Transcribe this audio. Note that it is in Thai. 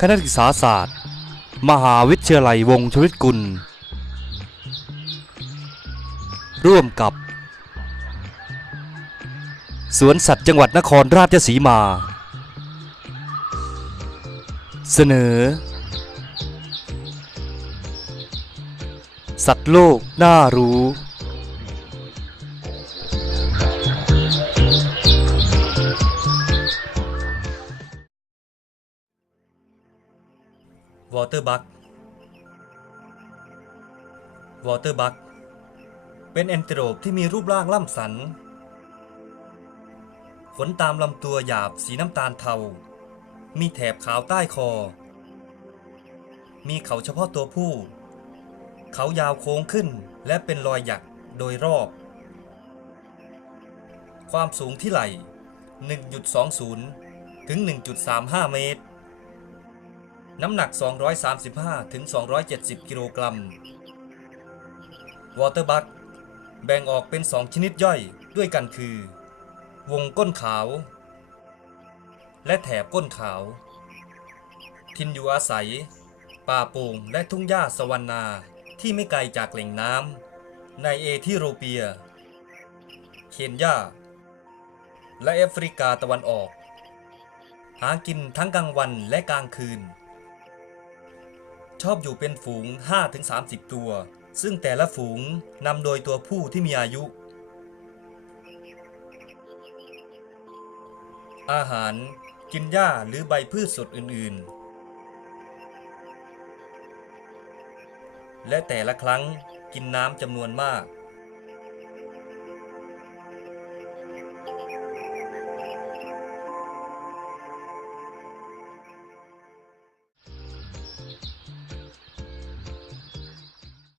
คณะศึกษาศาสตร์ มหาวิทยาลัยวงชวิตกุล ร่วมกับ สวนสัตว์จังหวัดนครราชสีมา เสนอ สัตว์โลกน่ารู้ วอเตอร์บัควอเตอร์บัคเป็นแอนติโรปที่มีรูปร่างล่ำสัน ขนตามลำตัวหยาบสีน้ำตาลเทา มีแถบขาวใต้คอ มีเขาเฉพาะตัวผู้ เขายาวโค้งขึ้นและเป็นรอยหยักโดยรอบ ความสูงที่ไหล่ 1.20 ถึง 1.35 เมตร น้ำหนัก 235ถึง270 กิโลกรัม วอเตอร์บัคแบ่งออกเป็น 2 ชนิดย่อยด้วยกันคือ วงก้นขาว และแถบก้นขาว ทินอยู่อาศัย ป่าโป่งและทุ่งหญ้าสวรรณาที่ไม่ไกลจากแหล่งน้ำในเอธิโรเปีย เคนยา และแอฟริกาตะวันออก หากินทั้งกลางวันและกลางคืน ชอบอยู่เป็นฝูง 5-30 ตัว ซึ่งแต่ละฝูงนำโดยตัวผู้ที่มีอายุ อาหารกินหญ้าหรือใบพืชสดอื่นๆ และแต่ละครั้งกินน้ำจำนวนมาก